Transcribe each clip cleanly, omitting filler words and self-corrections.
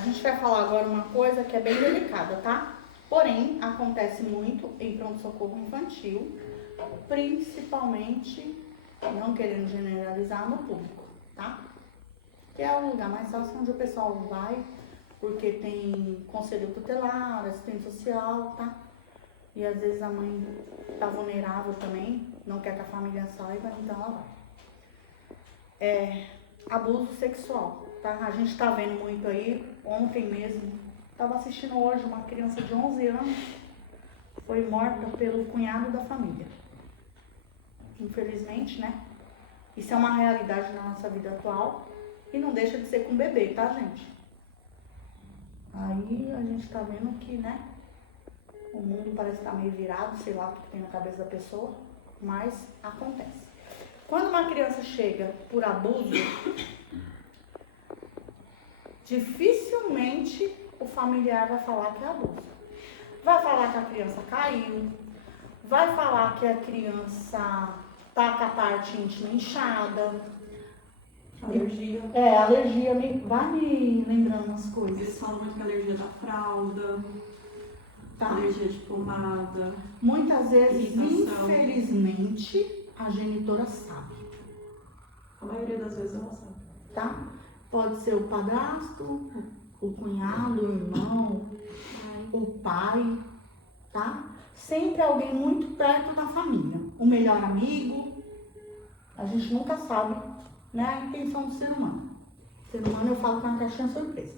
gente vai falar agora uma coisa que é bem delicada, tá? Porém, acontece muito em pronto-socorro infantil, principalmente, não querendo generalizar, no público, tá? Que é o lugar mais fácil onde o pessoal vai, porque tem conselho tutelar, assistente social, tá? E às vezes a mãe tá vulnerável também, não quer que a família saiba, então ela vai. Abuso sexual, tá? A gente tá vendo muito aí, ontem mesmo, tava assistindo hoje uma criança de 11 anos, foi morta pelo cunhado da família. Infelizmente, né? Isso é uma realidade na nossa vida atual e não deixa de ser com bebê, tá, gente? Aí a gente tá vendo que, né? O mundo parece estar meio virado, sei lá o que tem na cabeça da pessoa, mas acontece. Quando uma criança chega por abuso, dificilmente o familiar vai falar que é abuso. Vai falar que a criança caiu, vai falar que a criança tá com a parte íntima inchada. Alergia. Alergia, vai me lembrando umas coisas. Eles falam muito que alergia da fralda, Tá? alergia de pomada. Muitas vezes, irritação. infelizmente, a genitora sabe. A maioria das vezes ela sabe. Tá? Pode ser o padrasto, o cunhado, o irmão, o pai, tá? Sempre alguém muito perto da família. O melhor amigo. A gente nunca sabe, né, a intenção do ser humano. O ser humano, eu falo que é uma caixinha surpresa.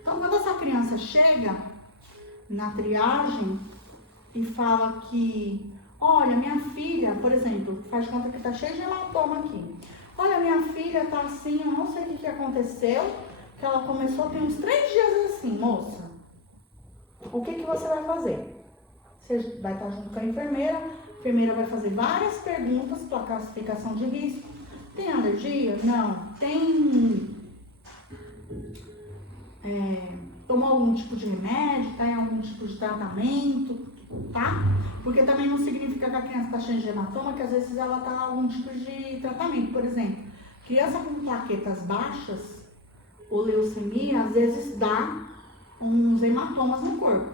Então, quando essa criança chega na triagem e fala que, olha, minha filha, por exemplo, faz de conta que tá cheio de hematoma aqui. Olha, minha filha tá assim, eu não sei o que aconteceu, que ela começou tem uns 3 dias assim, moça. O que você vai fazer? Você vai estar junto com a enfermeira vai fazer várias perguntas para classificação de risco. Tem alergia? Não. Tem... tomou algum tipo de remédio? Tá em algum tipo de tratamento? Tá? Porque também não significa que a criança está cheia de hematoma, que às vezes ela está em algum tipo de tratamento. Por exemplo, criança com plaquetas baixas, ou leucemia, às vezes dá uns hematomas no corpo,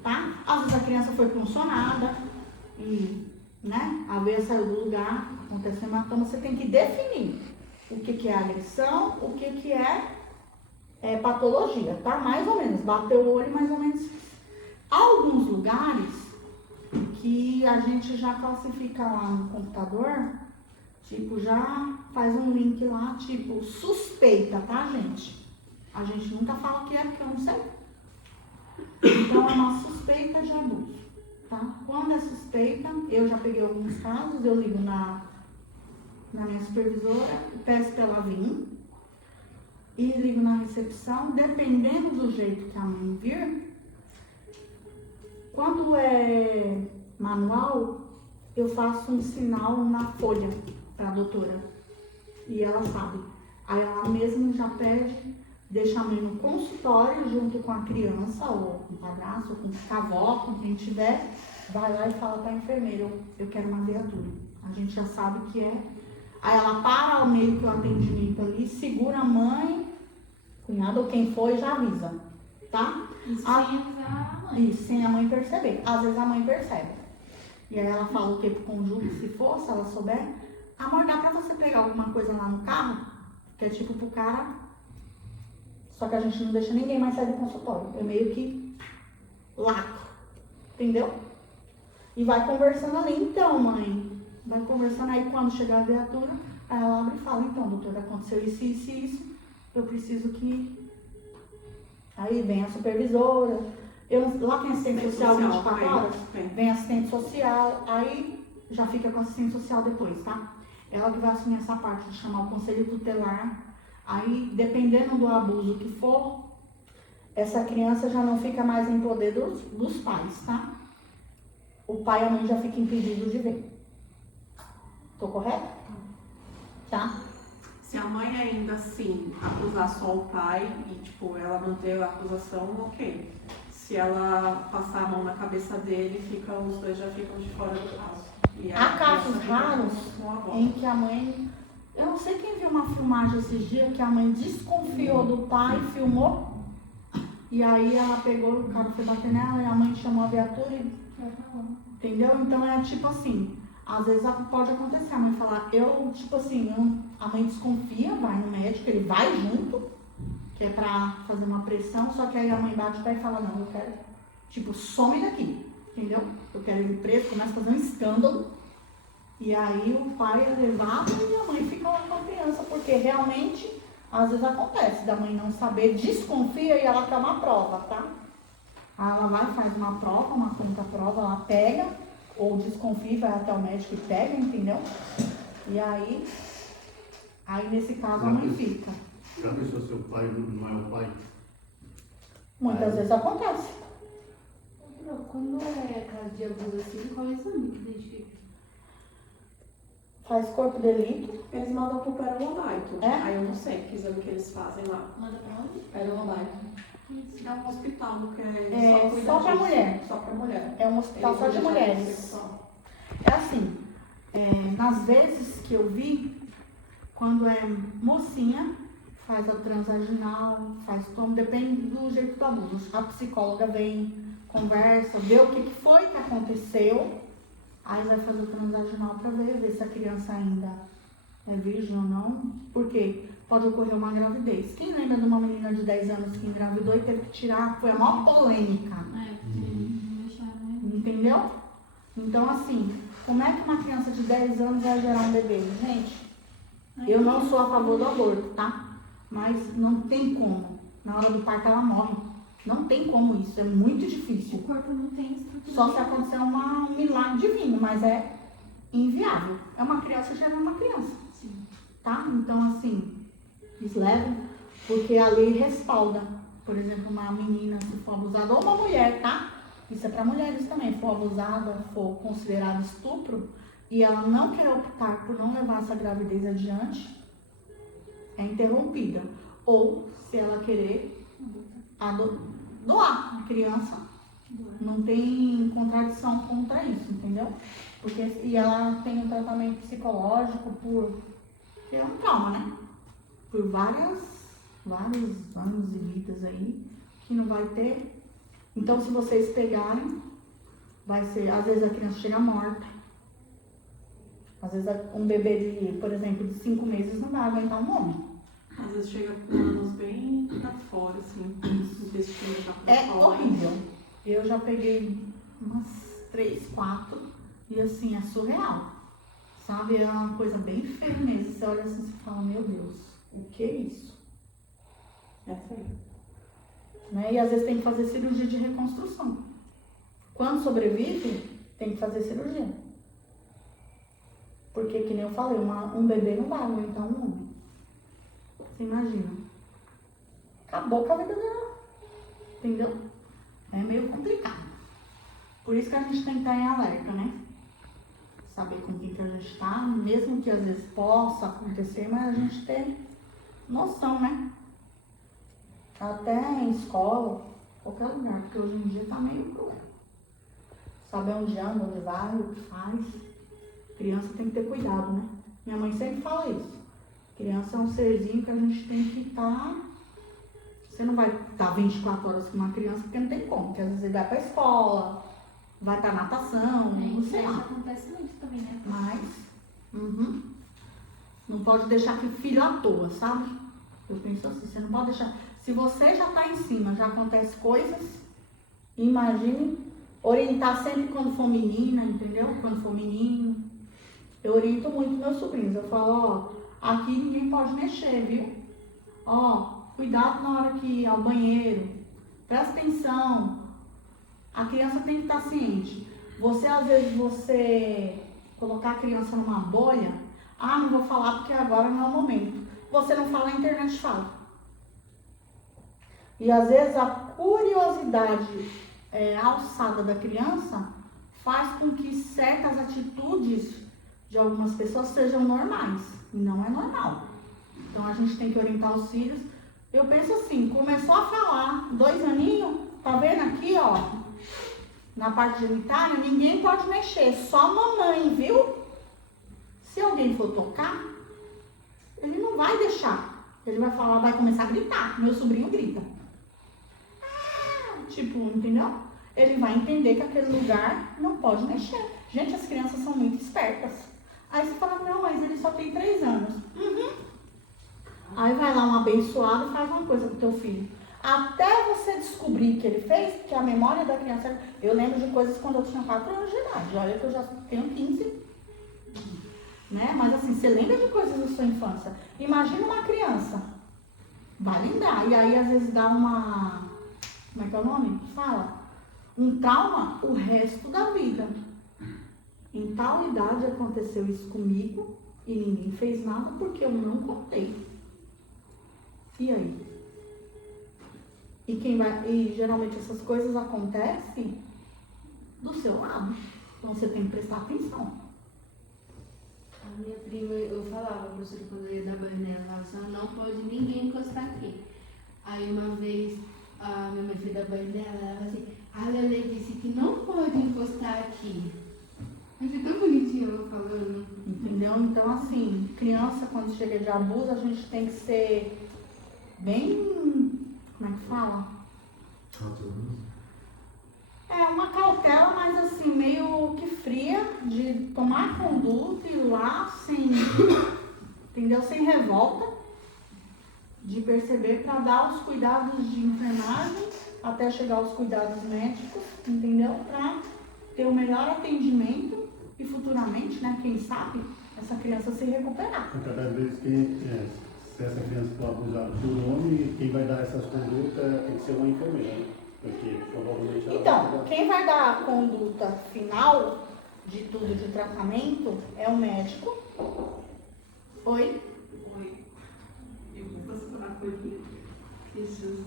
tá? Às vezes a criança foi puncionada e, né, a veia saiu do lugar, acontece hematoma, você tem que definir o que é agressão, o que é patologia, tá? Mais ou menos, bateu o olho, mais ou menos. Alguns lugares que a gente já classifica lá no computador, tipo, já faz um link lá, tipo, suspeita, tá, gente? A gente nunca fala que é, porque eu não sei. Então, é uma suspeita de abuso, tá? Quando é suspeita, eu já peguei alguns casos, eu ligo na minha supervisora, peço pra ela vir e ligo na recepção, dependendo do jeito que a mãe vir. Quando é manual, eu faço um sinal na folha para a doutora e ela sabe. Aí ela mesma já pede, deixa a mãe no consultório junto com a criança, ou com o padrasto, ou com a avó, com quem tiver, vai lá e fala para a enfermeira, eu quero uma viatura. A gente já sabe que é. Aí ela para ao meio que o atendimento ali, segura a mãe, cunhado ou quem for e já avisa, tá? Isso sem avisar a mãe. Isso, sem a mãe perceber. Às vezes a mãe percebe. E aí ela fala o que pro cônjuge, se for, se ela souber. Amor, dá pra você pegar alguma coisa lá no carro? Que é tipo pro cara. Só que a gente não deixa ninguém mais sair do consultório. É meio que lacro. Entendeu? E vai conversando ali. Então, mãe, vai conversando aí quando chegar a viatura. Aí ela abre e fala, então, doutora, aconteceu isso, isso e isso. Eu preciso que... Aí vem a supervisora, lá tem assistente social 24 horas, vem assistente social, aí já fica com assistente social depois, tá? Ela que vai assumir essa parte de chamar o conselho tutelar, aí dependendo do abuso que for, essa criança já não fica mais em poder dos pais, tá? O pai e a mãe já ficam impedidos de ver. Tô correto? Tá? Se a mãe ainda assim acusar só o pai e tipo, ela manter a acusação, ok. Se ela passar a mão na cabeça dele, os dois já ficam de fora do caso. Há casos raros em que a mãe... Eu não sei quem viu uma filmagem esses dias que a mãe desconfiou do pai, filmou, E aí ela pegou, o cara foi bater nela e a mãe chamou a viatura e entendeu? Então é tipo assim, às vezes pode acontecer, a mãe falar, a mãe desconfia, vai no médico, ele vai junto, que é pra fazer uma pressão, só que aí a mãe bate o pé e fala, não, eu quero, tipo, some daqui, entendeu? Eu quero ele preso, começa a fazer um escândalo, e aí o pai é levado e a mãe fica lá com a criança, porque realmente, às vezes acontece da mãe não saber, desconfia e ela quer uma prova, tá? Aí ela vai, faz uma prova, uma contra-prova, ela pega, ou desconfia, vai até o médico e pega, entendeu? E aí nesse caso a mãe fica. Já pensou seu pai não é o pai? Muitas vezes acontece. Quando é caso de abuso assim, qual é o exame que identifica? Faz corpo de delito. Eles mandam pro Peronombaito. É? Aí eu não sei que exame que eles fazem lá. Manda pra onde? Peronombaito. É um hospital que É, cuida só pra disso. mulher. Só pra mulher. É um hospital Eles só de cuidam da mulheres. reprodução. É assim, nas vezes que eu vi, quando é mocinha, faz a transvaginal, faz como, depende do jeito do abuso. A psicóloga vem, conversa, vê o que foi que aconteceu, aí vai fazer o transvaginal pra ver se a criança ainda é virgem ou não, porque pode ocorrer uma gravidez. Quem lembra de uma menina de 10 anos que engravidou e teve que tirar, foi a maior polêmica, Deixaram, né? entendeu? Então assim, como é que uma criança de 10 anos vai gerar um bebê? Gente, eu não sou a favor do aborto, tá? Mas não tem como. Na hora do parto ela morre. Não tem como isso, é muito O difícil. corpo não tem estrutura. Só se acontecer um milagre divino, mas é inviável. É uma criança gerando uma criança, Sim. tá? Então assim, eles levam, porque a lei respalda. Por exemplo, uma menina se for abusada, ou uma mulher, tá? Isso é para mulheres também, for abusada, for considerado estupro, e ela não quer optar por não levar essa gravidez adiante, é interrompida. Ou, se ela querer, doar a criança. Não tem contradição contra isso, entendeu? E ela tem um tratamento psicológico que é um trauma, né? Por vários anos e vidas aí, que não vai ter. Então, se vocês pegarem, vai ser, às vezes a criança chega morta. Às vezes um bebê de, por exemplo, de 5 meses não vai aguentar um homem. Às vezes chega com anos bem pra fora, assim. O intestino já pra É fora. horrível. Eu já peguei umas 3, 4 e assim, é surreal. Sabe? É uma coisa bem feia mesmo. Você olha assim e fala, meu Deus, o que é isso? É feio. Né? E às vezes tem que fazer cirurgia de reconstrução. Quando sobrevive, tem que fazer cirurgia. Porque, que nem eu falei, um bebê não vai aguentar um homem. Você imagina. Acabou com a vida dela. Entendeu? É meio complicado. Por isso que a gente tem que estar em alerta, né? Saber com quem que a gente está, mesmo que às vezes possa acontecer, mas a gente tem noção, né? Até em escola, qualquer lugar, porque hoje em dia tá meio cruel. Saber onde anda, onde vai, o que faz. Criança tem que ter cuidado, né? Minha mãe sempre fala isso. Criança é um serzinho que a gente tem que estar. Você não vai estar 24 horas com uma criança, porque não tem como. Porque às vezes ele vai pra escola, vai pra natação, não sei Isso lá. acontece muito também, né? Mas, não pode deixar que filho à toa, sabe? Eu penso assim, você não pode deixar. Se você já tá em cima, já acontece coisas, imagine orientar sempre quando for menina, entendeu? Quando for menino. Eu oriento muito meus sobrinhos. Eu falo, ó, aqui ninguém pode mexer, viu? Ó, cuidado na hora que ir ao banheiro. Presta atenção. A criança tem que estar ciente. Às vezes, colocar a criança numa bolha. Ah, não vou falar porque agora não é o momento. Você não fala, a internet fala. E às vezes a curiosidade alçada da criança faz com que certas atitudes de algumas pessoas sejam normais. E não é normal. Então a gente tem que orientar os filhos. Eu penso assim, começou a falar, 2 aninhos, tá vendo aqui, ó, na parte genitália, ninguém pode mexer, só mamãe, viu? Se alguém for tocar, ele não vai deixar. Ele vai falar, vai começar a gritar. Meu sobrinho grita. tipo, entendeu? Ele vai entender que aquele lugar não pode mexer. Gente, as crianças são muito espertas. Aí você fala, não, mas ele só tem 3 anos. Uhum. Aí vai lá um abençoado e faz uma coisa com o teu filho. Até você descobrir que ele fez, porque a memória da criança... Eu lembro de coisas quando eu tinha 4 anos de idade. Olha que eu já tenho 15. Né? Mas assim, você lembra de coisas da sua infância. Imagina uma criança. Vai lembrar. E aí às vezes dá uma... Como é que é o nome? Fala. Um trauma o resto da vida. Em tal idade aconteceu isso comigo e ninguém fez nada porque eu não contei. E aí? E geralmente essas coisas acontecem do seu lado. Então você tem que prestar atenção. A minha prima, eu falava pra professora quando eu ia dar banho nela, ela falava assim, não pode ninguém encostar aqui. Aí uma vez a minha mãe foi dar banho dela, ela falou assim, a Lele disse que não pode encostar aqui. Achei tão bonitinho ela falando. Entendeu? Então assim, criança quando chega de abuso, a gente tem que ser bem... Como é que fala? É uma cautela, mas assim, meio que fria, de tomar conduta e ir lá sem, entendeu? Sem revolta, de perceber para dar os cuidados de enfermagem até chegar aos cuidados médicos, entendeu? Para ter o melhor atendimento e futuramente, né, quem sabe, essa criança se recuperar. Cada vez que se essa criança for abusada por homem, quem vai dar essas condutas tem que ser uma enfermeira, né? Porque provavelmente ela Então, quem vai dar a conduta final de tudo de tratamento é o médico. Oi? Oi. Eu vou passar uma coisa. Jesus.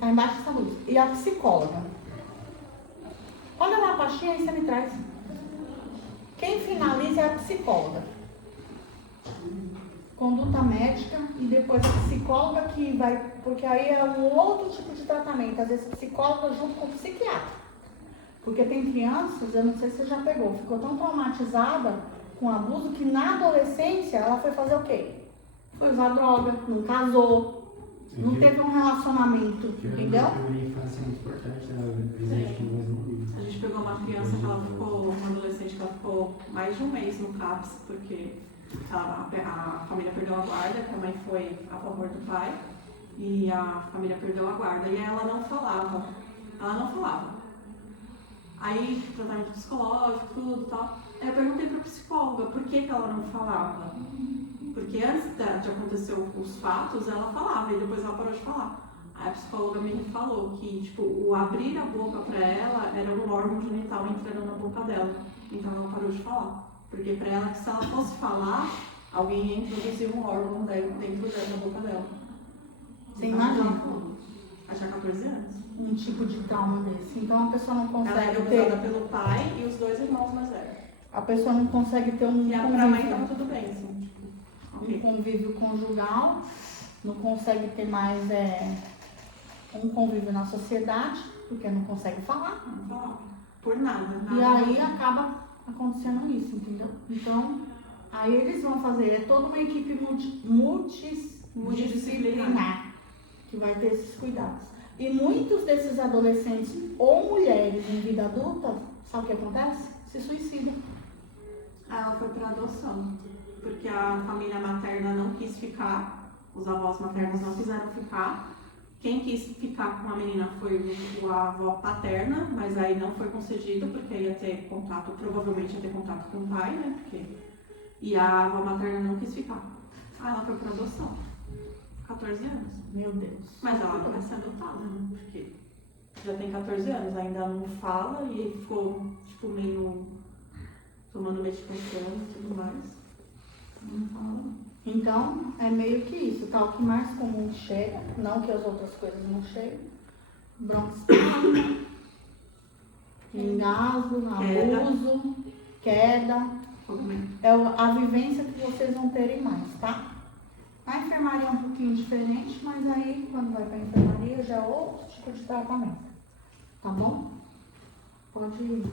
Tá embaixo dessa luz. E a psicóloga. Olha lá a pastinha aí, você me traz. Quem finaliza é a psicóloga. Conduta médica e depois a psicóloga que vai... Porque aí é um outro tipo de tratamento. Às vezes psicóloga junto com psiquiatra. Porque tem crianças, eu não sei se você já pegou, ficou tão traumatizada com abuso que na adolescência ela foi fazer o quê? Foi usar droga, não casou, não teve um relacionamento, entendeu? A infância é muito importante, né? A gente pegou uma criança que ela ficou, uma adolescente que ela ficou mais de um mês no CAPS, porque a família perdeu a guarda, que a mãe foi a favor do pai, e a família perdeu a guarda, e ela não falava. Aí, tratamento psicológico, tudo e tal. Aí eu perguntei pra psicóloga por que ela não falava. Porque antes de acontecer os fatos, ela falava e depois ela parou de falar. Aí a psicóloga me falou que, tipo, o abrir a boca pra ela era um órgão genital entrando na boca dela. Então ela parou de falar. Porque pra ela, se ela fosse falar, alguém ia introduzir um órgão dentro dela, na boca dela. Você Então, imagina ela falou. Ela tinha 14 anos. um tipo de trauma desse. Então a pessoa não Ela consegue era ter... abusada pelo pai e os 2 irmãos mais velhos. A pessoa não consegue ter um E a pra mãe tava convívio, tudo bem, assim. um convívio conjugal, não consegue ter mais um convívio na sociedade, porque não consegue falar. Não falava. Por nada. E aí acaba acontecendo isso, entendeu? Então, aí eles vão fazer, é toda uma equipe multidisciplinar que vai ter esses cuidados. E muitos desses adolescentes ou mulheres em vida adulta, sabe o que acontece? Se suicidam. Ela foi para adoção, porque a família materna não quis ficar, os avós maternos não quiseram ficar. Quem quis ficar com a menina foi a avó paterna, mas aí não foi concedido, porque ia ter contato, provavelmente ia ter contato com o pai, né? E a avó materna não quis ficar. Aí ela foi para adoção, 14 anos. Meu Deus. Mas ela não vai ser adotada, né? Porque já tem 14 anos, ainda não fala e ficou, tipo, meio tomando medicação e tudo mais. Não fala. Então, é meio que isso, tá? O que mais comum chega, não que as outras coisas não cheguem. Bronquispasmo, engasgo, abuso, queda. É a vivência que vocês vão terem mais, tá? A enfermaria é um pouquinho diferente, mas aí quando vai pra enfermaria já é outro tipo de tratamento. Tá bom? Pode ir.